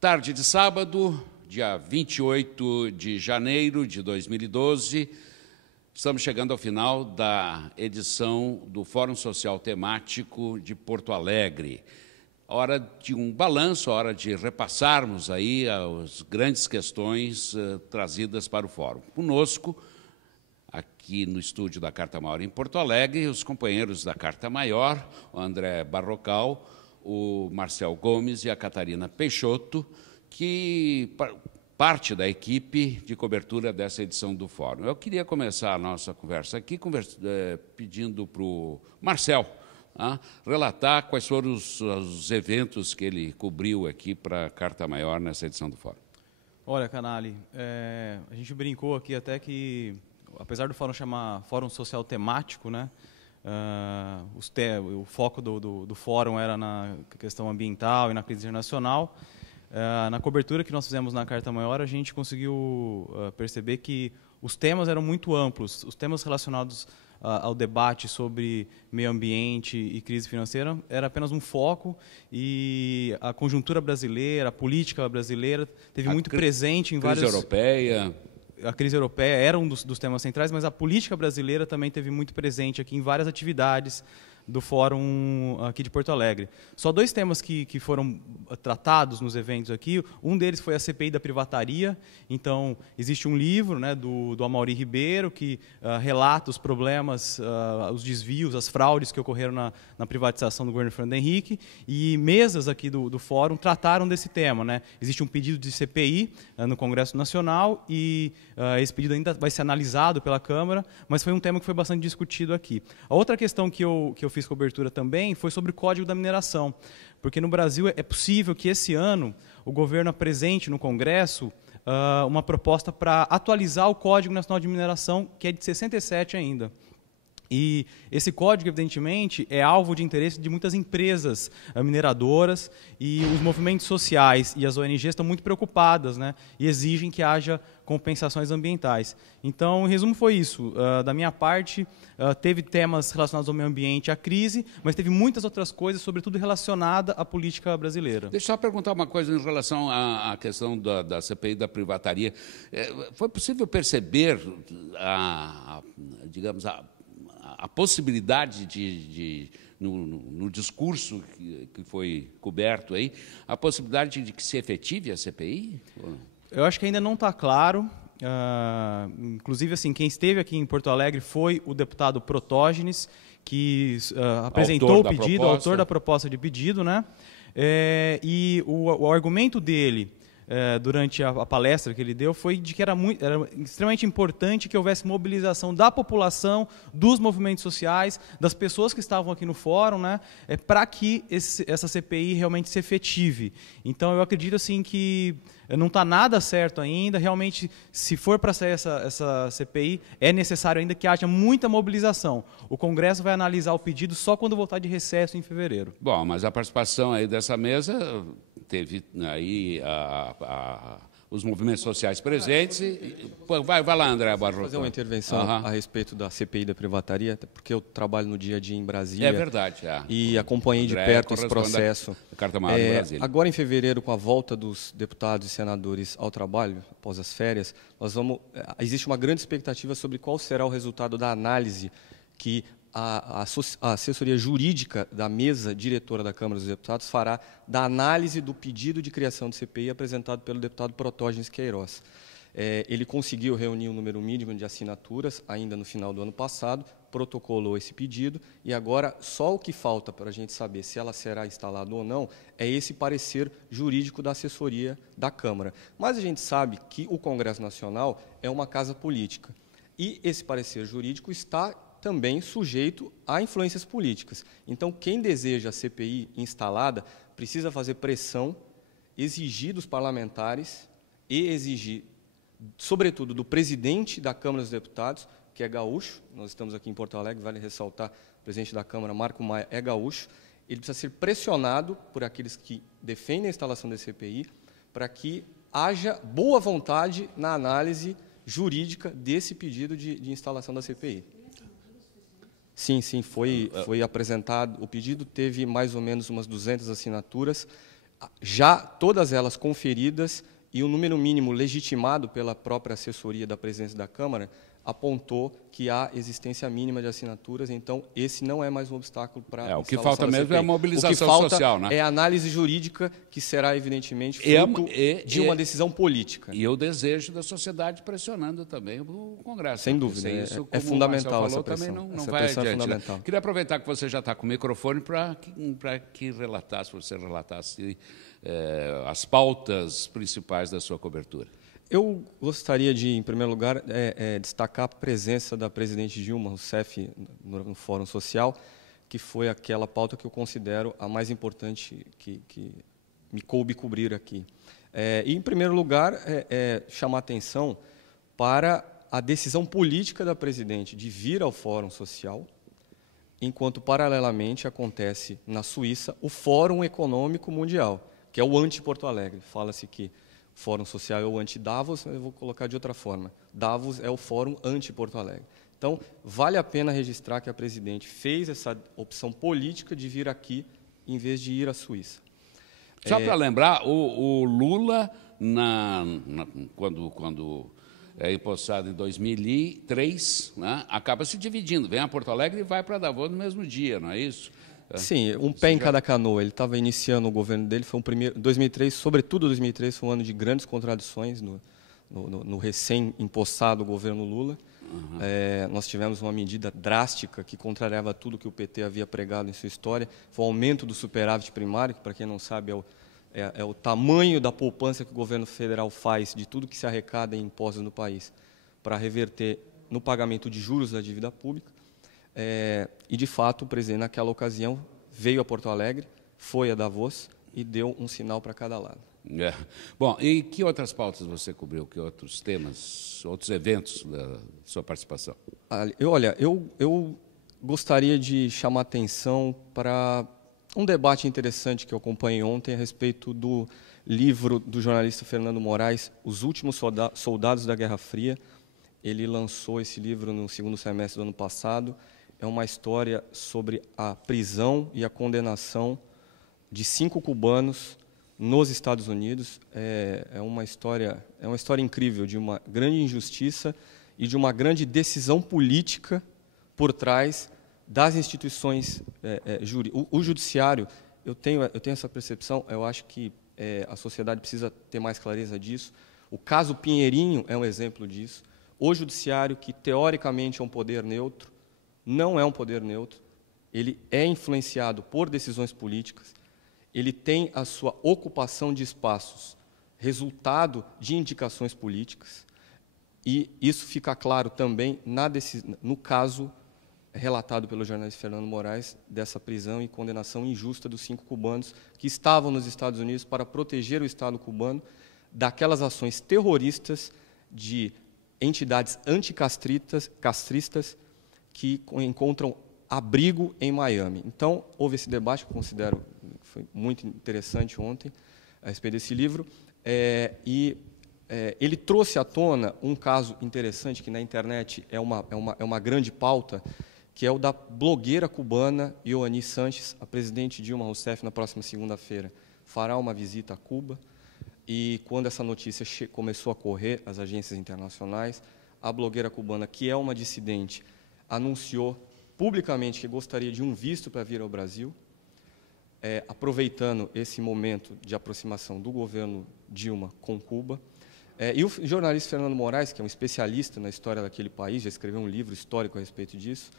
Tarde de sábado, dia 28 de janeiro de 2012, estamos chegando ao final da edição do Fórum Social Temático de Porto Alegre. Hora de um balanço, hora de repassarmos aí as grandes questões trazidas para o Fórum. Conosco, aqui no estúdio da Carta Maior em Porto Alegre, os companheiros da Carta Maior, o André Barrocal, o Marcel Gomes e a Catarina Peixoto, que parte da equipe de cobertura dessa edição do Fórum. Eu queria começar a nossa conversa aqui pedindo para o Marcel relatar quais foram os eventos que ele cobriu aqui para a Carta Maior nessa edição do Fórum. Olha, Canali, a gente brincou aqui até que, apesar do Fórum chamar Fórum Social Temático, né, o foco do Fórum era na questão ambiental e na crise internacional. Na cobertura que nós fizemos na Carta Maior, a gente conseguiu perceber que os temas eram muito amplos. Os temas relacionados ao debate sobre meio ambiente e crise financeira era apenas um foco, e a conjuntura brasileira, a política brasileira teve muito presente em vários... A crise europeia era um dos temas centrais, mas a política brasileira também teve muito presente aqui em várias atividades do Fórum aqui de Porto Alegre. Só dois temas que foram tratados nos eventos aqui. Um deles foi a CPI da privataria. Então, existe um livro, né, do Amaury Ribeiro, que relata os problemas, os desvios, as fraudes que ocorreram na privatização do governo Fernando Henrique, e mesas aqui do Fórum trataram desse tema, né? Existe um pedido de CPI no Congresso Nacional, e esse pedido ainda vai ser analisado pela Câmara, mas foi um tema que foi bastante discutido aqui. A outra questão que eu fiz cobertura também foi sobre o Código da Mineração, porque no Brasil é possível que esse ano o governo apresente no Congresso uma proposta para atualizar o Código Nacional de Mineração, que é de 67 ainda. E esse código, evidentemente, é alvo de interesse de muitas empresas mineradoras, e os movimentos sociais e as ONGs estão muito preocupadas, né, e exigem que haja compensações ambientais. Então, em resumo, foi isso. Da minha parte, teve temas relacionados ao meio ambiente, à crise, mas teve muitas outras coisas, sobretudo relacionada à política brasileira. Deixa eu só perguntar uma coisa em relação à questão da CPI da privataria. Foi possível perceber digamos, a possibilidade no discurso que foi coberto aí, a possibilidade de que se efetive a CPI? Eu acho que ainda não está claro. Inclusive, assim, quem esteve aqui em Porto Alegre foi o deputado Protógenes, que apresentou o pedido, autor da proposta de pedido, né? E o argumento dele, durante a palestra que ele deu, foi de que era extremamente importante que houvesse mobilização da população, dos movimentos sociais, das pessoas que estavam aqui no fórum, né, para que essa CPI realmente se efetive. Então, eu acredito assim que não está nada certo ainda. Realmente, se for para sair essa CPI, é necessário ainda que haja muita mobilização. O Congresso vai analisar o pedido só quando voltar de recesso em fevereiro. Bom, mas a participação aí dessa mesa teve aí os movimentos sociais presentes. Vai lá, André Barroso. Vou fazer uma intervenção a respeito da CPI da privataria, até porque eu trabalho no dia a dia em Brasília. É verdade. E acompanhei de perto esse processo. Carta Maior em Brasília. Agora, em fevereiro, com a volta dos deputados e senadores ao trabalho, após as férias, existe uma grande expectativa sobre qual será o resultado da análise que a assessoria jurídica da mesa diretora da Câmara dos Deputados fará da análise do pedido de criação de CPI apresentado pelo deputado Protógenes Queiroz. Ele conseguiu reunir um número mínimo de assinaturas ainda no final do ano passado, protocolou esse pedido, e agora só o que falta para a gente saber se ela será instalada ou não é esse parecer jurídico da assessoria da Câmara. Mas a gente sabe que o Congresso Nacional é uma casa política, e esse parecer jurídico está também sujeito a influências políticas. Então, quem deseja a CPI instalada precisa fazer pressão, exigir dos parlamentares e exigir, sobretudo, do presidente da Câmara dos Deputados, que é gaúcho. Nós estamos aqui em Porto Alegre, vale ressaltar, o presidente da Câmara, Marco Maia, é gaúcho. Ele precisa ser pressionado por aqueles que defendem a instalação da CPI para que haja boa vontade na análise jurídica desse pedido de instalação da CPI. Sim, foi apresentado. O pedido teve mais ou menos umas 200 assinaturas. já todas elas conferidas e o número mínimo legitimado pela própria assessoria da presidência da Câmara apontou que há existência mínima de assinaturas, então esse não é mais um obstáculo para o que falta mesmo é a mobilização social. O que falta social, né? é a análise jurídica, que será, evidentemente, fruto de uma decisão política. E o desejo da sociedade pressionando também o Congresso. Sem dúvida, é fundamental essa pressão. Também não essa vai pressão adiante, é fundamental. Né? Queria aproveitar que você já está com o microfone para que você relatasse as pautas principais da sua cobertura. Eu gostaria de, em primeiro lugar, destacar a presença da presidente Dilma Rousseff no Fórum Social, que foi aquela pauta que eu considero a mais importante que me coube cobrir aqui. E, em primeiro lugar, chamar atenção para a decisão política da presidente de vir ao Fórum Social, enquanto, paralelamente, acontece na Suíça o Fórum Econômico Mundial, que é o anti-Porto Alegre. Fala-se que o Fórum Social é o anti-Davos, eu vou colocar de outra forma. Davos é o Fórum anti-Porto Alegre. Então, vale a pena registrar que a presidente fez essa opção política de vir aqui em vez de ir à Suíça. Só para lembrar, o Lula, quando é empossado em 2003, né, acaba se dividindo. Vem a Porto Alegre e vai para Davos no mesmo dia, não é isso? Sim, um pé em cada canoa. Ele estava iniciando o governo dele, foi 2003, sobretudo 2003, foi um ano de grandes contradições no recém-empossado governo Lula. Uhum. Nós tivemos uma medida drástica que contrariava tudo que o PT havia pregado em sua história, foi o aumento do superávit primário, que, para quem não sabe, é o tamanho da poupança que o governo federal faz de tudo que se arrecada em impostos no país, para reverter no pagamento de juros da dívida pública. E, de fato, o presidente, naquela ocasião, veio a Porto Alegre, foi a Davos e deu um sinal para cada lado. Bom, e que outras pautas você cobriu? Que outros temas, outros eventos da sua participação? Eu gostaria de chamar atenção para um debate interessante que eu acompanhei ontem a respeito do livro do jornalista Fernando Moraes, Os Últimos Soldados da Guerra Fria. Ele lançou esse livro no segundo semestre do ano passado. É uma história sobre a prisão e a condenação de 5 cubanos nos Estados Unidos. É uma história incrível de uma grande injustiça e de uma grande decisão política por trás das instituições jurídicas. O judiciário, eu tenho essa percepção, eu acho que a sociedade precisa ter mais clareza disso. O caso Pinheirinho é um exemplo disso. O judiciário, que teoricamente é um poder neutro, não é um poder neutro, ele é influenciado por decisões políticas, ele tem a sua ocupação de espaços resultado de indicações políticas, e isso fica claro também no caso relatado pelo jornalista Fernando Moraes, dessa prisão e condenação injusta dos 5 cubanos que estavam nos Estados Unidos para proteger o Estado cubano daquelas ações terroristas de entidades anticastristas que encontram abrigo em Miami. Então, houve esse debate, que eu considero que foi muito interessante ontem, a respeito desse livro, ele trouxe à tona um caso interessante, que na internet é uma grande pauta, que é o da blogueira cubana Ioani Sanches. A presidente Dilma Rousseff, na próxima segunda-feira, fará uma visita a Cuba, e quando essa notícia começou a correr às agências internacionais, a blogueira cubana, que é uma dissidente, anunciou publicamente que gostaria de um visto para vir ao Brasil, aproveitando esse momento de aproximação do governo Dilma com Cuba. E o jornalista Fernando Moraes, que é um especialista na história daquele país, já escreveu um livro histórico a respeito disso,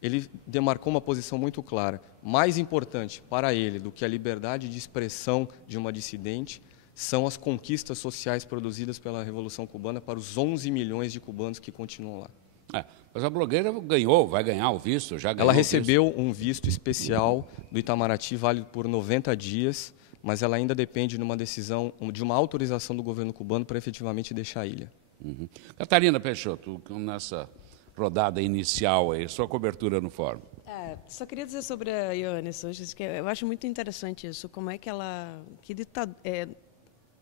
ele demarcou uma posição muito clara. Mais importante para ele do que a liberdade de expressão de uma dissidente são as conquistas sociais produzidas pela Revolução Cubana para os 11 milhões de cubanos que continuam lá. Mas a blogueira vai ganhar o visto, já ganhou. Ela recebeu um visto especial do Itamaraty, válido por 90 dias, mas ela ainda depende de uma decisão, de uma autorização do governo cubano para efetivamente deixar a ilha. Uhum. Catarina Peixoto, nessa rodada inicial aí, sua cobertura no fórum. Só queria dizer sobre a Ioani Sanches, que eu acho muito interessante isso, como é que ela...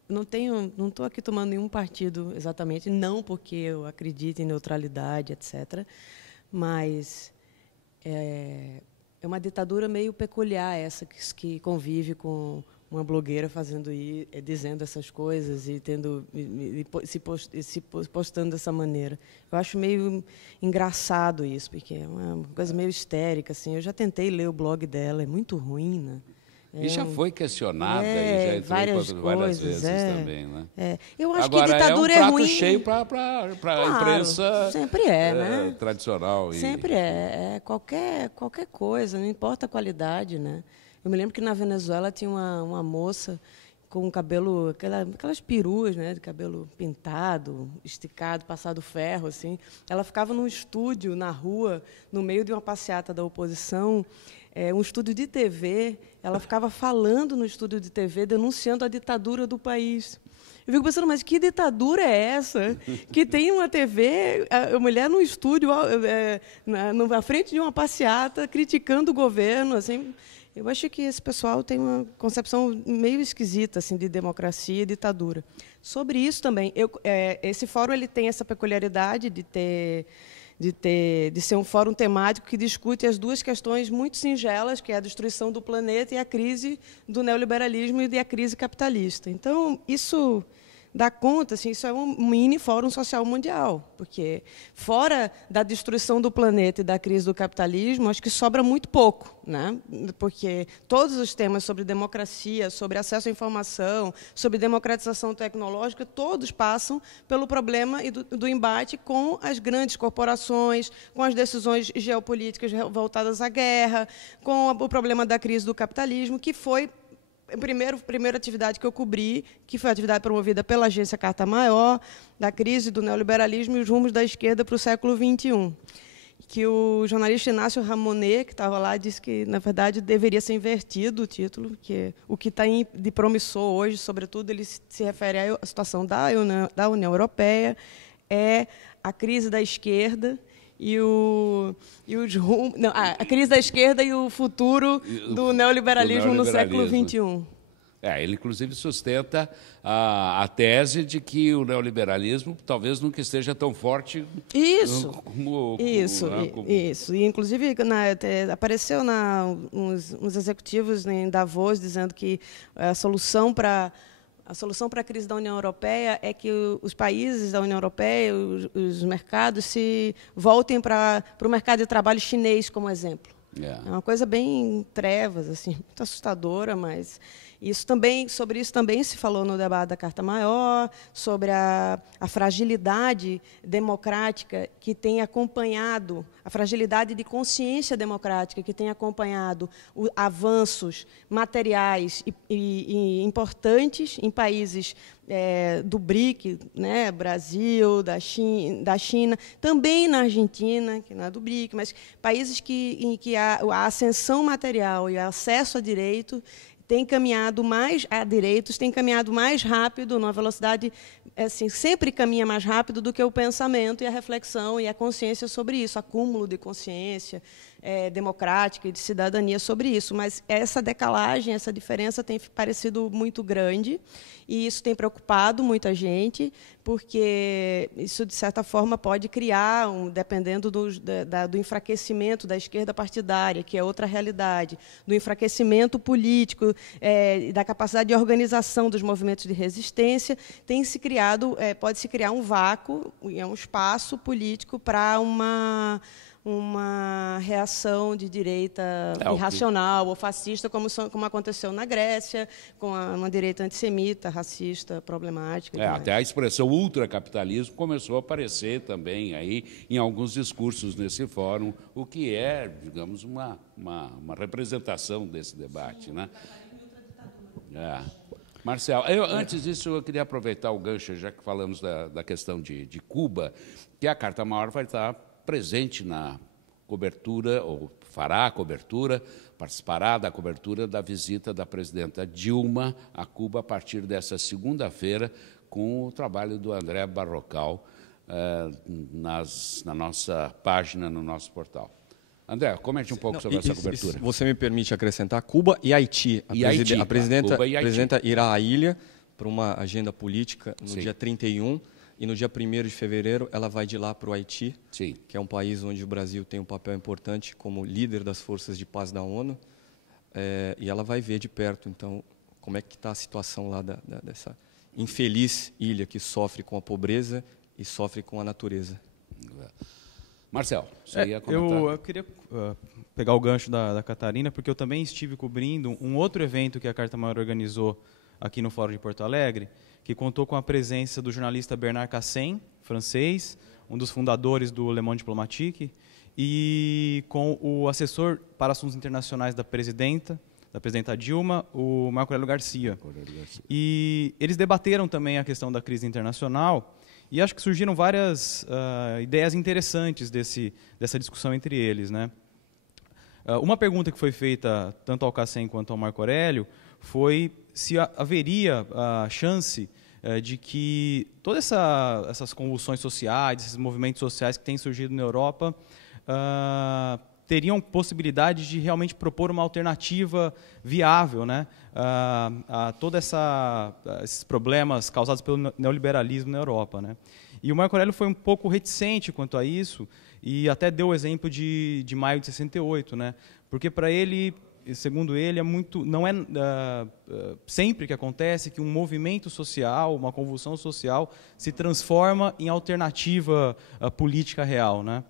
Não estou aqui tomando nenhum partido exatamente, não porque eu acredito em neutralidade, etc., mas é uma ditadura meio peculiar essa que convive com uma blogueira fazendo dizendo essas coisas e se postando dessa maneira. Eu acho meio engraçado isso, porque é uma coisa meio histérica, assim. Eu já tentei ler o blog dela, é muito ruim, né? E já foi questionada e já entrou várias vezes também, né? Eu acho Agora, que ditadura é um prato ruim. cheio para a imprensa sempre né? tradicional. Sempre é. Qualquer coisa, não importa a qualidade, né? Eu me lembro que na Venezuela tinha uma moça com cabelo, aquelas peruas, né, de cabelo pintado, esticado, passado ferro, assim. Ela ficava num estúdio na rua, no meio de uma passeata da oposição, um estúdio de TV. Ela ficava falando no estúdio de TV, denunciando a ditadura do país. Eu fico pensando, mas que ditadura é essa? Que tem uma TV, a mulher num estúdio, na frente de uma passeata, criticando o governo, assim. Eu acho que esse pessoal tem uma concepção meio esquisita assim, de democracia e ditadura. Sobre isso também, esse fórum ele tem essa peculiaridade de ser um fórum temático que discute as duas questões muito singelas, que é a destruição do planeta e a crise do neoliberalismo e a crise capitalista. Então, isso dá conta, assim, isso é um mini fórum social mundial, porque fora da destruição do planeta e da crise do capitalismo, acho que sobra muito pouco, né? Porque todos os temas sobre democracia, sobre acesso à informação, sobre democratização tecnológica, todos passam pelo problema e do embate com as grandes corporações, com as decisões geopolíticas voltadas à guerra, com o problema da crise do capitalismo, que foi a primeira atividade que eu cobri, que foi a atividade promovida pela agência Carta Maior, da crise do neoliberalismo e os rumos da esquerda para o século XXI. Que o jornalista Inácio Ramonet, que estava lá, disse que, na verdade, deveria ser invertido o título, que o que está de promissor hoje, sobretudo, ele se refere à situação da União Europeia, é a crise da esquerda, a crise da esquerda e o futuro do neoliberalismo no século XXI. Ele, inclusive, sustenta a tese de que o neoliberalismo talvez nunca esteja tão forte como... Isso. E, inclusive, apareceu uns executivos em Davos dizendo que a solução para a crise da União Europeia é que os países da União Europeia, os mercados, se voltem para o mercado de trabalho chinês, como exemplo. É uma coisa bem trevas, assim, muito assustadora, mas sobre isso também se falou no debate da Carta Maior, sobre a fragilidade democrática que tem acompanhado, a fragilidade de consciência democrática que tem acompanhado avanços materiais e importantes em países do BRIC, né, Brasil, da China, também na Argentina, que não é do BRIC, mas países em que a ascensão material e o acesso a direito tem caminhado mais rápido, numa velocidade, assim, sempre caminha mais rápido do que o pensamento e a reflexão e a consciência sobre isso, acúmulo de consciência democrática e de cidadania sobre isso. Mas essa decalagem, essa diferença tem parecido muito grande e isso tem preocupado muita gente, porque isso, de certa forma, pode criar, dependendo do enfraquecimento da esquerda partidária, que é outra realidade, do enfraquecimento político, da capacidade de organização dos movimentos de resistência, pode-se criar um vácuo, um espaço político para uma reação de direita irracional ou fascista, como aconteceu na Grécia, com uma direita antissemita, racista, problemática. Até a expressão ultracapitalismo começou a aparecer também aí em alguns discursos nesse fórum, o que é, digamos, uma representação desse debate, né? Marcel, antes disso, eu queria aproveitar o gancho, já que falamos da questão de Cuba, que a Carta Maior vai estar presente na cobertura, ou fará a cobertura, participará da cobertura da visita da presidenta Dilma a Cuba a partir dessa segunda-feira, com o trabalho do André Barrocal na nossa página, no nosso portal. André, comente um pouco sobre essa cobertura. Você me permite acrescentar Cuba e Haiti. A presidenta irá à ilha para uma agenda política no dia 31, e no dia 1º de fevereiro ela vai de lá para o Haiti, que é um país onde o Brasil tem um papel importante como líder das forças de paz da ONU, e ela vai ver de perto, então, como é que está a situação lá dessa infeliz ilha que sofre com a pobreza e sofre com a natureza. Marcel, você ia comentar? Eu queria pegar o gancho da Catarina, porque eu também estive cobrindo um outro evento que a Carta Maior organizou aqui no Fórum de Porto Alegre, que contou com a presença do jornalista Bernard Cassen, francês, um dos fundadores do Le Monde Diplomatique, e com o assessor para assuntos internacionais da presidenta Dilma, o Marco Aurélio Garcia. E eles debateram também a questão da crise internacional, e acho que surgiram várias ideias interessantes dessa discussão entre eles, né? Uma pergunta que foi feita tanto ao Cassen quanto ao Marco Aurélio foi se haveria a chance de que todas essas convulsões sociais, esses movimentos sociais que têm surgido na Europa, teriam possibilidade de realmente propor uma alternativa viável, né, a todos esses problemas causados pelo neoliberalismo na Europa, né. E o Marco Aurélio foi um pouco reticente quanto a isso e até deu o exemplo de maio de 68, né, porque para ele, segundo ele, não é sempre que acontece que um movimento social, uma convulsão social, se transforma em alternativa política real, né.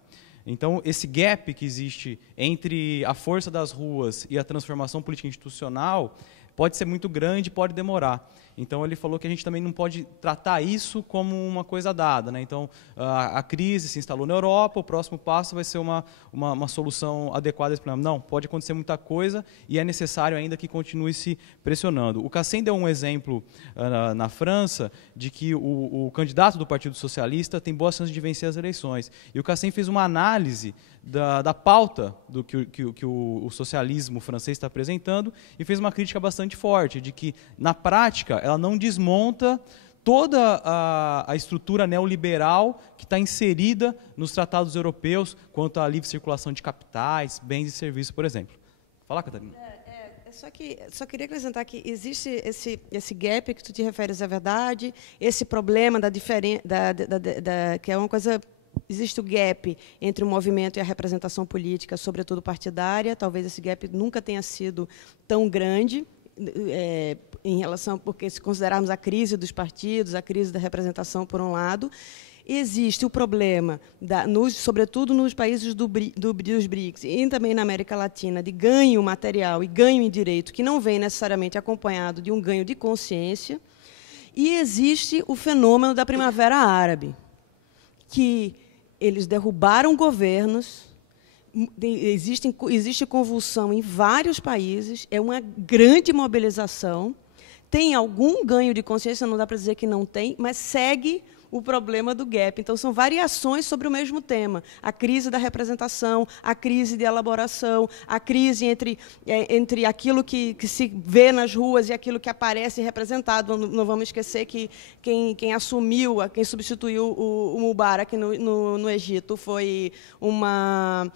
Então, esse gap que existe entre a força das ruas e a transformação política institucional pode ser muito grande, pode demorar. Então, ele falou que a gente também não pode tratar isso como uma coisa dada, né? Então, a crise se instalou na Europa, o próximo passo vai ser uma solução adequada a esse problema. Não, pode acontecer muita coisa e é necessário ainda que continue se pressionando. O Cassen deu um exemplo na França de que o candidato do Partido Socialista tem boas chances de vencer as eleições. E o Cassen fez uma análise da pauta do que o socialismo francês está apresentando e fez uma crítica bastante forte, de que, na prática, ela não desmonta toda a estrutura neoliberal que está inserida nos tratados europeus quanto à livre circulação de capitais, bens e serviços, por exemplo. Fala, Catarina. Só queria acrescentar que existe esse gap que tu te referes à verdade, esse problema que é uma coisa. Existe o gap entre o movimento e a representação política, sobretudo partidária. Talvez esse gap nunca tenha sido tão grande em relação, porque se considerarmos a crise dos partidos, a crise da representação por um lado, existe o problema, sobretudo nos países dos BRICS e também na América Latina, de ganho material e ganho em direito, que não vem necessariamente acompanhado de um ganho de consciência. E existe o fenômeno da Primavera Árabe, que eles derrubaram governos, existe convulsão em vários países, é uma grande mobilização, tem algum ganho de consciência, não dá para dizer que não tem, mas segue o problema do gap. Então, são variações sobre o mesmo tema. A crise da representação, a crise de elaboração, a crise entre aquilo que se vê nas ruas e aquilo que aparece representado. Não vamos esquecer que quem substituiu o Mubarak no Egito foi uma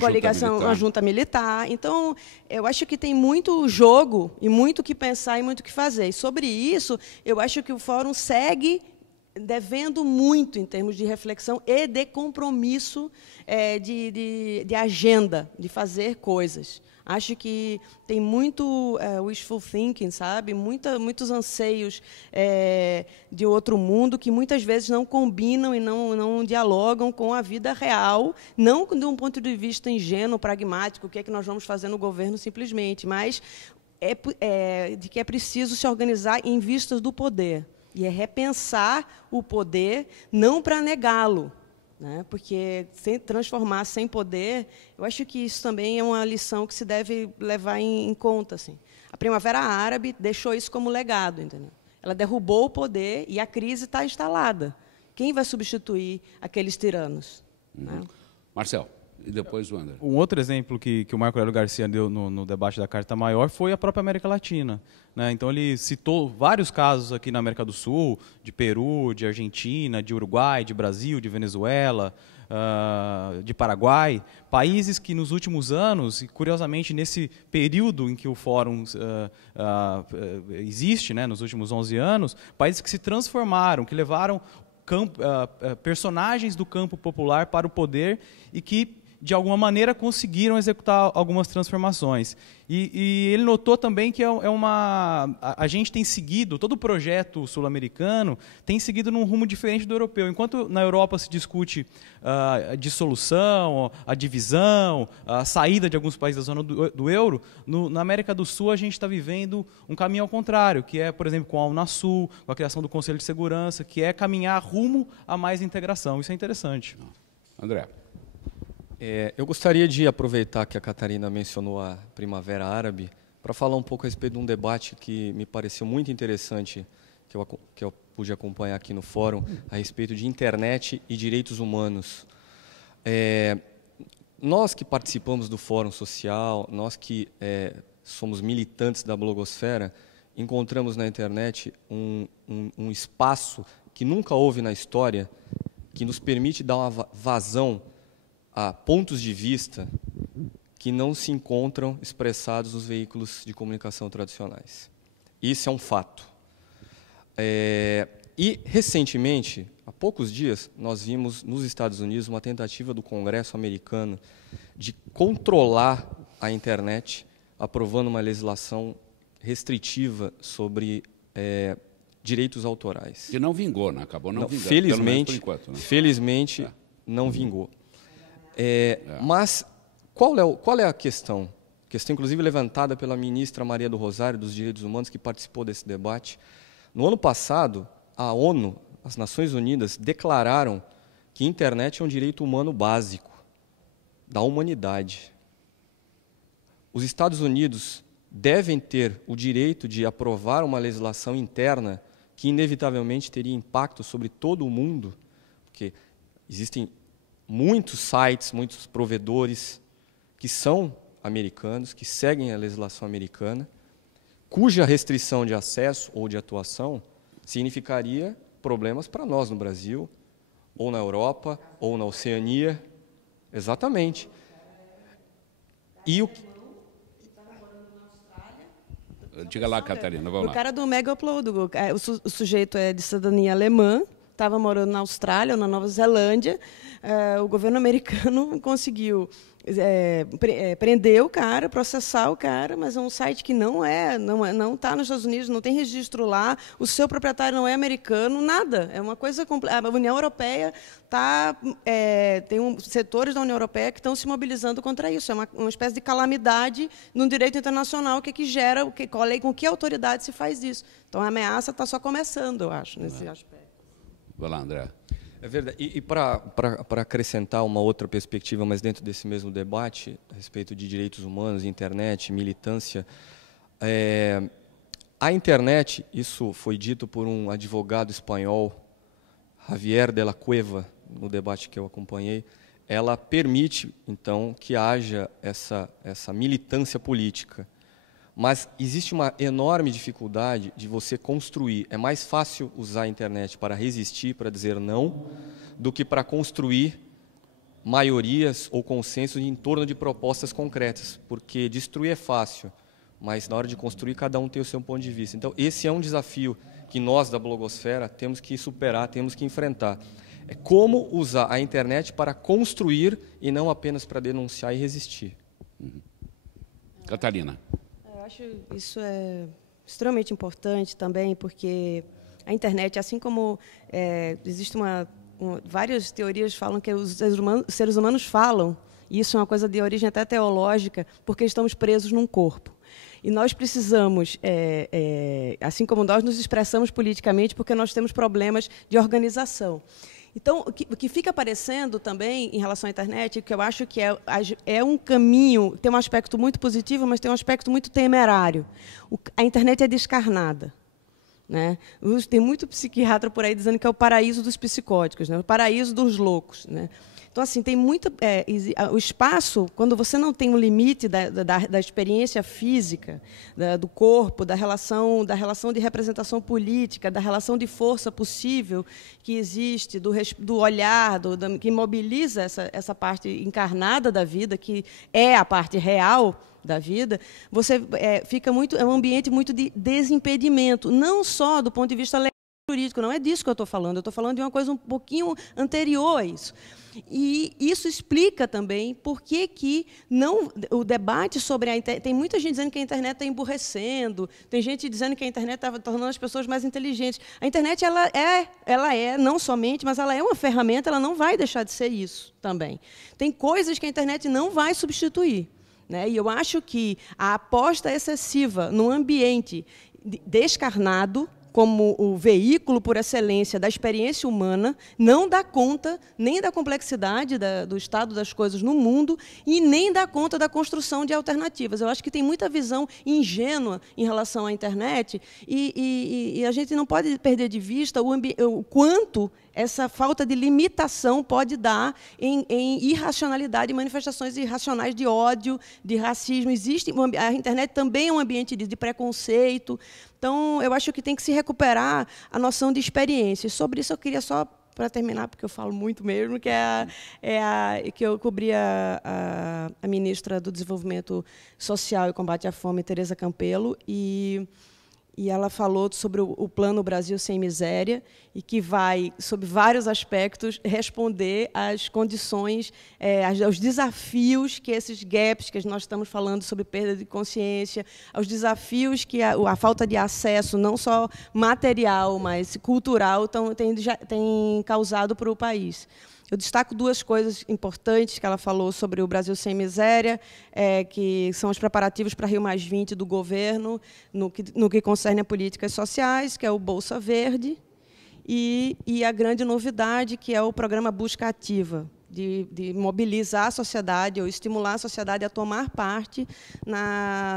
coligação, uma junta militar. Então, eu acho que tem muito jogo e muito o que pensar e muito o que fazer. E sobre isso, eu acho que o Fórum segue devendo muito em termos de reflexão e de compromisso de agenda, de fazer coisas. Acho que tem muito wishful thinking, sabe? Muitos anseios de outro mundo que muitas vezes não combinam e não dialogam com a vida real, não de um ponto de vista ingênuo, pragmático, o que é que nós vamos fazer no governo simplesmente, mas de que é preciso se organizar em vistas do poder. E é repensar o poder, não para negá-lo, né? Porque transformar sem poder, eu acho que isso também é uma lição que se deve levar em conta. Assim. A Primavera Árabe deixou isso como legado, entendeu? Ela derrubou o poder e a crise está instalada. Quem vai substituir aqueles tiranos? Né? Marcel. E depois o André. Um outro exemplo que o Marco Aurélio Garcia deu no debate da Carta Maior foi a própria América Latina, né? Então, ele citou vários casos aqui na América do Sul, de Peru, de Argentina, de Uruguai, de Brasil, de Venezuela, de Paraguai, países que nos últimos anos, e curiosamente nesse período em que o Fórum existe, né, nos últimos 11 anos, países que se transformaram, que levaram personagens do campo popular para o poder e que de alguma maneira, conseguiram executar algumas transformações. E ele notou também que a gente tem seguido, todo o projeto sul-americano tem seguido num rumo diferente do europeu. Enquanto na Europa se discute a dissolução, a divisão, a saída de alguns países da zona do euro, na América do Sul a gente está vivendo um caminho ao contrário, que é, por exemplo, com a Unasul, com a criação do Conselho de Segurança, que é caminhar rumo a mais integração. Isso é interessante. André. Eu gostaria de aproveitar que a Catarina mencionou a Primavera Árabe para falar um pouco a respeito de um debate que me pareceu muito interessante, que eu pude acompanhar aqui no fórum, a respeito de internet e direitos humanos. Nós que participamos do Fórum Social, nós que somos militantes da blogosfera, encontramos na internet um espaço que nunca houve na história, que nos permite dar uma vazão a pontos de vista que não se encontram expressados nos veículos de comunicação tradicionais. Isso é um fato. E, recentemente, há poucos dias, nós vimos nos Estados Unidos uma tentativa do Congresso americano de controlar a internet, aprovando uma legislação restritiva sobre direitos autorais. Que não vingou, né? Acabou não vingando. Felizmente, por enquanto, né? Felizmente não vingou. Mas qual é a questão? Questão, inclusive, levantada pela ministra Maria do Rosário dos Direitos Humanos, que participou desse debate. No ano passado, a ONU, as Nações Unidas, declararam que a internet é um direito humano básico da humanidade. Os Estados Unidos devem ter o direito de aprovar uma legislação interna que, inevitavelmente, teria impacto sobre todo o mundo, porque existem muitos sites, muitos provedores que são americanos, que seguem a legislação americana, cuja restrição de acesso ou de atuação significaria problemas para nós no Brasil, ou na Europa, ou na Oceania. Exatamente. E o Diga lá, Catarina, vamos lá. O cara do Mega Upload, o sujeito é de cidadania alemã, estava morando na Austrália ou na Nova Zelândia, o governo americano conseguiu prender o cara, processar o cara, mas é um site que não está nos Estados Unidos, não tem registro lá, o seu proprietário não é americano, nada. É uma coisa a União Europeia tem setores da União Europeia que estão se mobilizando contra isso. É uma espécie de calamidade no direito internacional que gera, com que autoridade se faz isso. Então a ameaça está só começando, eu acho, nesse aspecto. Vai lá, André. É verdade. E para acrescentar uma outra perspectiva, mas dentro desse mesmo debate, a respeito de direitos humanos, internet, militância, a internet, isso foi dito por um advogado espanhol, Javier de la Cueva, no debate que eu acompanhei, ela permite, então, que haja essa militância política. Mas existe uma enorme dificuldade de você construir. É mais fácil usar a internet para resistir, para dizer não, do que para construir maiorias ou consensos em torno de propostas concretas. Porque destruir é fácil, mas na hora de construir, cada um tem o seu ponto de vista. Então, esse é um desafio que nós, da blogosfera, temos que superar, temos que enfrentar. É como usar a internet para construir e não apenas para denunciar e resistir. Catarina. Eu acho isso extremamente importante também, porque a internet, assim como existe várias teorias falam que os seres humanos falam, e isso é uma coisa de origem até teológica, porque estamos presos num corpo. E nós precisamos, assim como nós nos expressamos politicamente, porque nós temos problemas de organização. Então, o que fica aparecendo também em relação à internet, que eu acho que é um caminho, tem um aspecto muito positivo, mas tem um aspecto muito temerário. A internet é descarnada. Né? Tem muito psiquiatra por aí dizendo que é o paraíso dos psicóticos, né? O paraíso dos loucos. Né? Então, assim, tem muito. O espaço, quando você não tem um limite da experiência física, do corpo, da relação de representação política, da relação de força possível que existe, do olhar, que mobiliza essa parte encarnada da vida, que é a parte real da vida, você fica um ambiente muito de desimpedimento, não só do ponto de vista legal, jurídico, não é disso que eu estou falando de uma coisa um pouquinho anterior a isso. E isso explica também por que não, o debate sobre a internet... Tem muita gente dizendo que a internet está emburrecendo, tem gente dizendo que a internet está tornando as pessoas mais inteligentes. A internet ela é, não somente, mas ela é uma ferramenta, ela não vai deixar de ser isso também. Tem coisas que a internet não vai substituir, né? E eu acho que a aposta excessiva no ambiente descarnado, como o veículo por excelência da experiência humana, não dá conta nem da complexidade do estado das coisas no mundo e nem dá conta da construção de alternativas. Eu acho que tem muita visão ingênua em relação à internet e a gente não pode perder de vista o quanto essa falta de limitação pode dar em irracionalidade, manifestações irracionais de ódio, de racismo. A internet também é um ambiente de preconceito. Então, eu acho que tem que se recuperar a noção de experiência. Sobre isso, eu queria só, para terminar, porque eu falo muito mesmo, que que eu cobri a ministra do Desenvolvimento Social e Combate à Fome, Tereza Campelo, e ela falou sobre o Plano Brasil Sem Miséria e que vai, sob vários aspectos, responder às condições, aos desafios que esses gaps que nós estamos falando sobre perda de consciência, aos desafios que a falta de acesso, não só material, mas cultural, tem causado para o país. Eu destaco duas coisas importantes que ela falou sobre o Brasil Sem Miséria, que são os preparativos para Rio+20 do governo, no que concerne a políticas sociais, que é o Bolsa Verde, e a grande novidade, que é o programa Busca Ativa, de mobilizar a sociedade ou estimular a sociedade a tomar parte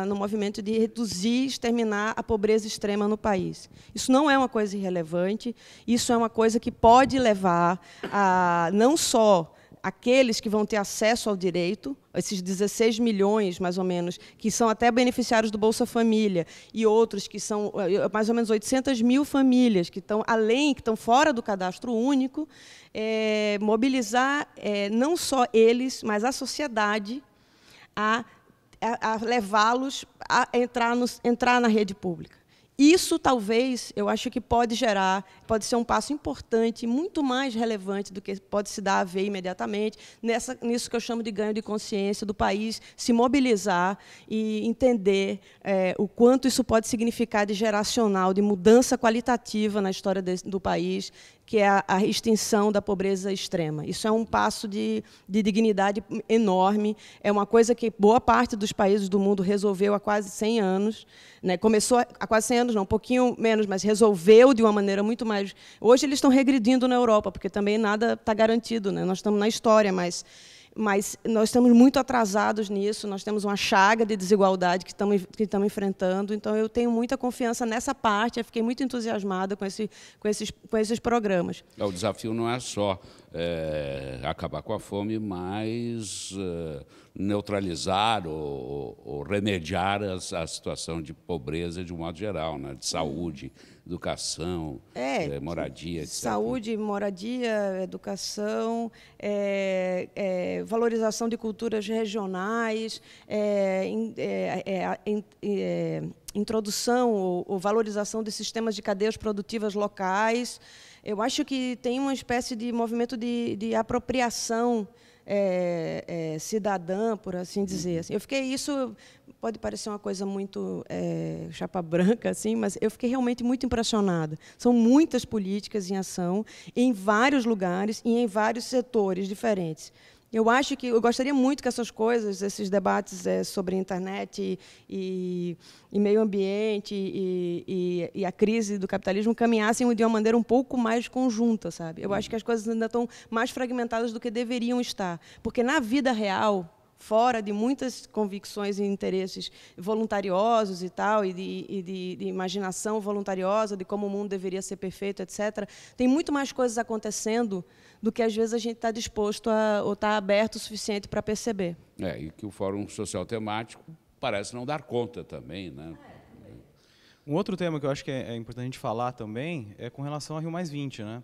no movimento de reduzir, exterminar a pobreza extrema no país. Isso não é uma coisa irrelevante, isso é uma coisa que pode levar a não só aqueles que vão ter acesso ao direito, esses 16 milhões, mais ou menos, que são até beneficiários do Bolsa Família, e outros que são mais ou menos 800 mil famílias que estão além, que estão fora do cadastro único, mobilizar não só eles, mas a sociedade a levá-los a entrar na rede pública. Isso, talvez, eu acho que pode ser um passo importante, muito mais relevante do que pode se dar a ver imediatamente, nisso que eu chamo de ganho de consciência do país, se mobilizar e entender o quanto isso pode significar de geracional, de mudança qualitativa na história do país, que é a extinção da pobreza extrema. Isso é um passo de dignidade enorme, é uma coisa que boa parte dos países do mundo resolveu há quase 100 anos, né? Começou há quase 100 anos, não, um pouquinho menos, mas resolveu de uma maneira muito mais... Hoje eles estão regredindo na Europa, porque também nada está garantido, né? Nós estamos na história, mas nós estamos muito atrasados nisso, nós temos uma chaga de desigualdade que estamos enfrentando, então eu tenho muita confiança nessa parte, eu fiquei muito entusiasmada com esses programas. O desafio não é só acabar com a fome, mas neutralizar ou remediar a situação de pobreza de um modo geral, né? De saúde, educação, moradia, etc. Saúde, moradia, educação, valorização de culturas regionais, introdução ou valorização de sistemas de cadeias produtivas locais. Eu acho que tem uma espécie de movimento de apropriação cidadã, por assim dizer. Isso pode parecer uma coisa muito chapa branca, assim, mas eu fiquei realmente muito impressionada. São muitas políticas em ação, em vários lugares e em vários setores diferentes. Eu gostaria muito que essas coisas, esses debates sobre internet e meio ambiente e a crise do capitalismo caminhassem de uma maneira um pouco mais conjunta, sabe? Eu acho que as coisas ainda estão mais fragmentadas do que deveriam estar, porque na vida real, fora de muitas convicções e interesses voluntariosos e tal, e de imaginação voluntariosa de como o mundo deveria ser perfeito, etc., tem muito mais coisas acontecendo do que, às vezes, a gente está disposto ou está aberto o suficiente para perceber. E que o Fórum Social Temático parece não dar conta também, né? Um outro tema que eu acho que é importante a gente falar também é com relação a Rio+20, né?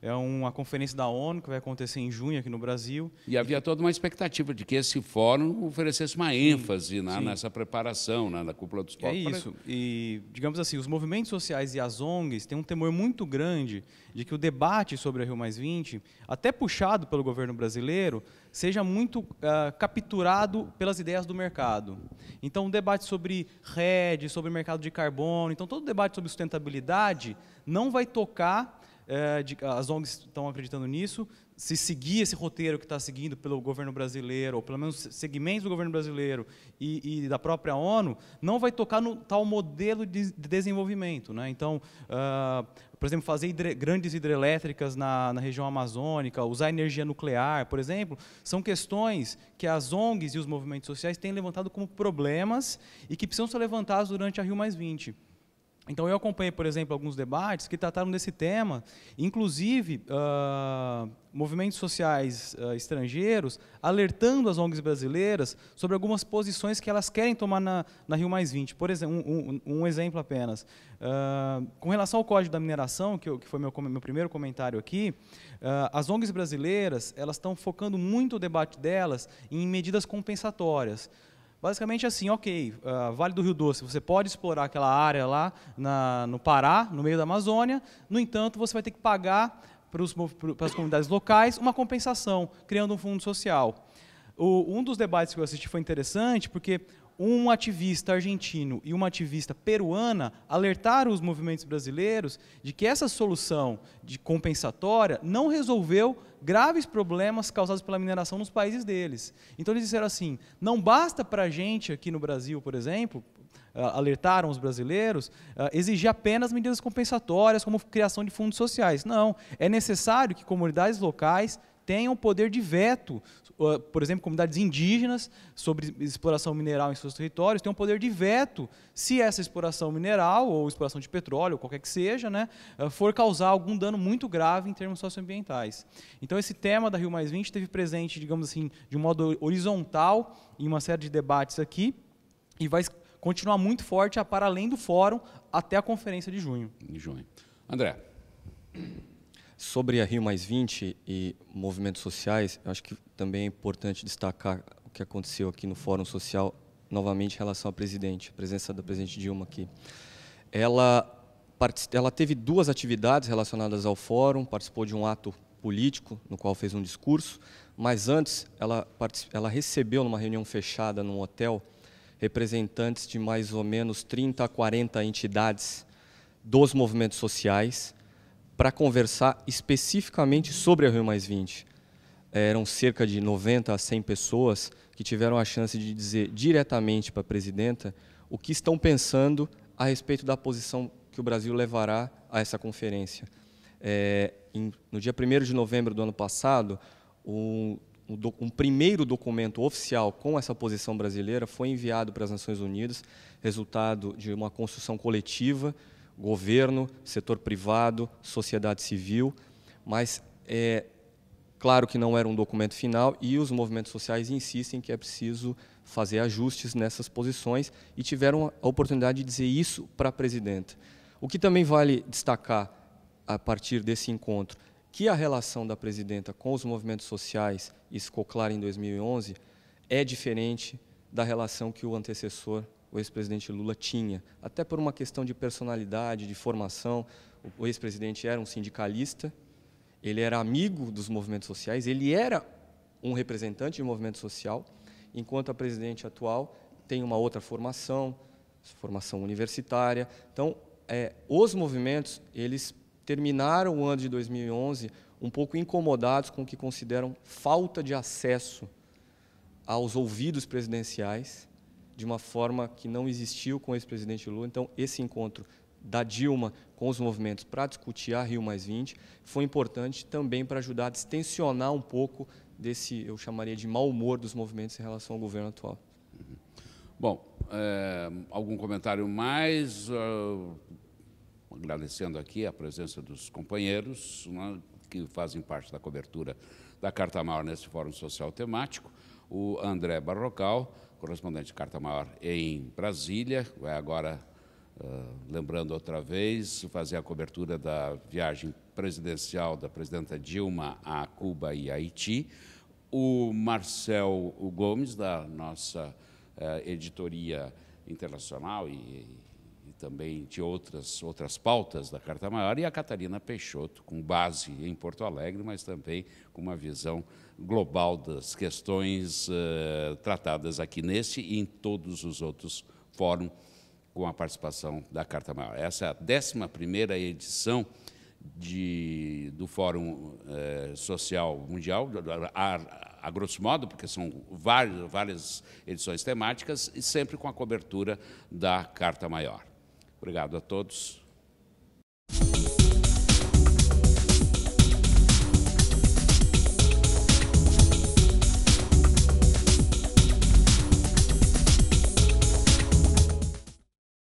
É uma conferência da ONU que vai acontecer em junho aqui no Brasil. E havia toda uma expectativa de que esse fórum oferecesse uma ênfase nessa preparação, na cúpula dos povos. É isso. E, digamos assim, os movimentos sociais e as ONGs têm um temor muito grande de que o debate sobre a Rio+20, até puxado pelo governo brasileiro, seja muito capturado pelas ideias do mercado. Então, o debate sobre rede, sobre mercado de carbono, então todo o debate sobre sustentabilidade não vai tocar, as ONGs estão acreditando nisso, se seguir esse roteiro que está seguindo pelo governo brasileiro, ou pelo menos segmentos do governo brasileiro e da própria ONU, não vai tocar no tal modelo de desenvolvimento, né? Então, por exemplo, fazer grandes hidrelétricas na região amazônica, usar energia nuclear, por exemplo, são questões que as ONGs e os movimentos sociais têm levantado como problemas e que precisam ser levantados durante a Rio+20. Então, eu acompanhei, por exemplo, alguns debates que trataram desse tema, inclusive movimentos sociais estrangeiros alertando as ONGs brasileiras sobre algumas posições que elas querem tomar na Rio+20. Por exemplo, um exemplo apenas. Com relação ao Código da Mineração, que foi meu primeiro comentário aqui, as ONGs brasileiras elas estão focando muito o debate delas em medidas compensatórias. Basicamente assim, ok, Vale do Rio Doce, você pode explorar aquela área lá no Pará, no meio da Amazônia, no entanto, você vai ter que pagar para as comunidades locais uma compensação, criando um fundo social. Um dos debates que eu assisti foi interessante, porque um ativista argentino e uma ativista peruana alertaram os movimentos brasileiros de que essa solução de compensatória não resolveu graves problemas causados pela mineração nos países deles. Então eles disseram assim, não basta para a gente aqui no Brasil, por exemplo, alertaram os brasileiros, exigir apenas medidas compensatórias como criação de fundos sociais. Não, é necessário que comunidades locais tenham poder de veto, por exemplo, comunidades indígenas sobre exploração mineral em seus territórios, tenham poder de veto se essa exploração mineral ou exploração de petróleo, ou qualquer que seja, né, for causar algum dano muito grave em termos socioambientais. Então, esse tema da Rio+20 esteve presente, digamos assim, de um modo horizontal em uma série de debates aqui e vai continuar muito forte para além do fórum até a conferência de junho. Em junho. André. Sobre a Rio+20 e movimentos sociais, eu acho que também é importante destacar o que aconteceu aqui no Fórum Social, novamente em relação à presidente, a presença da presidente Dilma aqui. Ela teve duas atividades relacionadas ao Fórum, participou de um ato político, no qual fez um discurso, mas antes ela recebeu, numa reunião fechada num hotel, representantes de mais ou menos 30 a 40 entidades dos movimentos sociais, para conversar especificamente sobre a Rio+20. Eram cerca de 90 a 100 pessoas que tiveram a chance de dizer diretamente para a presidenta o que estão pensando a respeito da posição que o Brasil levará a essa conferência. No dia 1º de novembro do ano passado, um primeiro documento oficial com essa posição brasileira foi enviado para as Nações Unidas, resultado de uma construção coletiva, governo, setor privado, sociedade civil, mas é claro que não era um documento final e os movimentos sociais insistem que é preciso fazer ajustes nessas posições e tiveram a oportunidade de dizer isso para a presidenta. O que também vale destacar a partir desse encontro, que a relação da presidenta com os movimentos sociais, isso ficou claro em 2011, é diferente da relação que o antecessor, o ex-presidente Lula, tinha, até por uma questão de personalidade, de formação. O ex-presidente era um sindicalista, ele era amigo dos movimentos sociais, ele era um representante de movimento social, enquanto a presidente atual tem uma outra formação universitária. Então, os movimentos, eles terminaram o ano de 2011 um pouco incomodados com o que consideram falta de acesso aos ouvidos presidenciais, de uma forma que não existiu com o ex-presidente Lula. Então, esse encontro da Dilma com os movimentos para discutir a Rio+20 foi importante também para ajudar a distensionar um pouco desse, eu chamaria de mau humor dos movimentos em relação ao governo atual. Bom, algum comentário mais? Agradecendo aqui a presença dos companheiros, né, que fazem parte da cobertura da Carta Maior nesse Fórum Social Temático, o André Barrocal, correspondente de Carta Maior em Brasília, vai agora, lembrando outra vez, fazer a cobertura da viagem presidencial da presidenta Dilma a Cuba e Haiti, o Marcel Gomes, da nossa editoria internacional e também de outras pautas da Carta Maior, e a Catarina Peixoto, com base em Porto Alegre, mas também com uma visão global das questões tratadas aqui nesse e em todos os outros fóruns com a participação da Carta Maior. Essa é a 11ª edição do Fórum Social Mundial, a grosso modo, porque são várias edições temáticas, e sempre com a cobertura da Carta Maior. Obrigado a todos.